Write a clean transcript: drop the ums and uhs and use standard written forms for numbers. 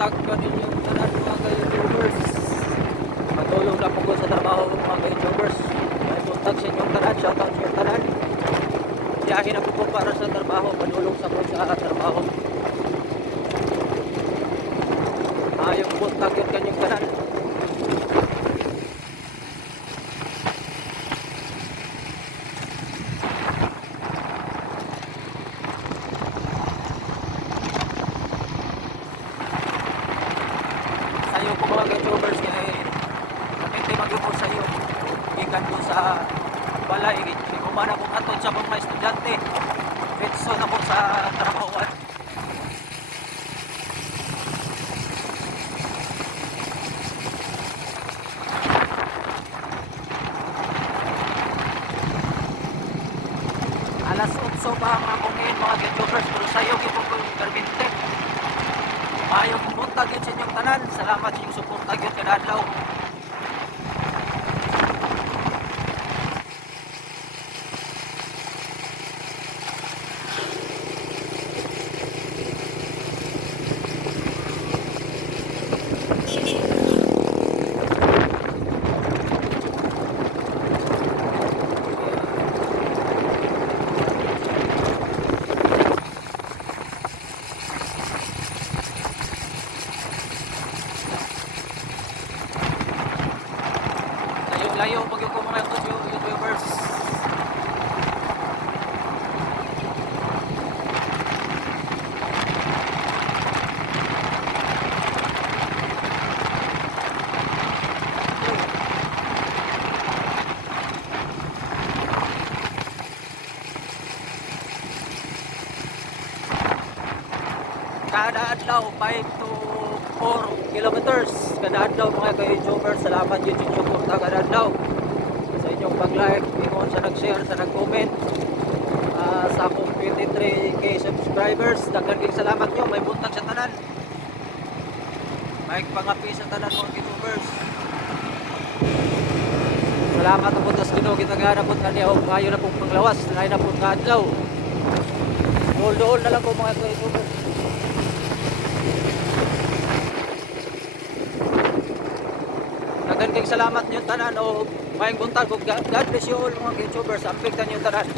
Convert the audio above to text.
buntag ka ninyong tanan mga ka-YouTubers. Matulong na po ko sa trabaho mga ka-YouTubers. May buntag sa inyong tanan, shoutout sa inyong tanan. Biyahin ako po para sa trabaho, padulong sa po sa trabaho. Yung buntag yun kanyang tanan. Sayo po mga ka-YouTubers kaya hindi mag-report sa iyo. Ikan po sa balay. Kumana kong atod sa mga estudyante. Petso na po sa trabahoan. Alas 8 pa ang akongin mga ka-YouTubers. Pero sayo po ko yung garbinte. Mayong buntag yun sa inyong tanan. Salamat sa inyong suportag yun kadadlaw. Layo pag yung mga YouTubers. Kada adlaw 5 to 4 kilometers kada adlaw mga ka-YouTubers. Salamat yun yung support na kada adlaw sa inyong pag-like, ingon sa nag-share, sa nag-comment sa akong 23k subscribers. Daghang salamat nyo, may buntag sa tanan, may pangapi sa tanan mga YouTubers. Salamat po tas Ginoo gitagana po kaniya og maayo na pong panglawas lain na po nga adlaw. Dool na lang po mga YouTubers. Daghang salamat nyo tanan o maayong buntag. God bless you all mga YouTubers. Ambig tanyo tanan.